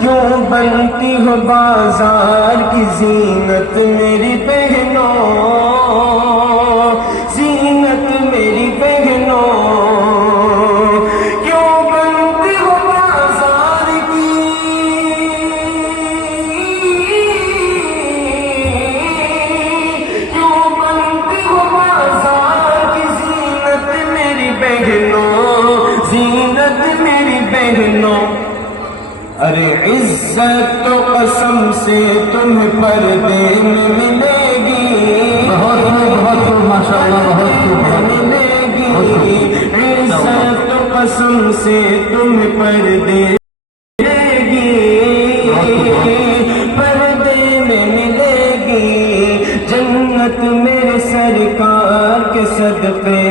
کیوں بنتی ہو بازار کی زینت میری بہنوں، زینت میری بہنوں، کیوں بنتی ہو بازار کی، کیوں بنتی ہو بازار کی زینت میری بہنوں، زینت میری بہنوں۔ ارے عزت تو قسم سے تمہیں پردے میں ملے گی، بہت خوب ماشاءاللہ، بہت خوب ملے گی، عزت تو قسم سے تمہیں پردے ملے گی، پردے میں ملے گی، جنت میرے سرکار کے صدقے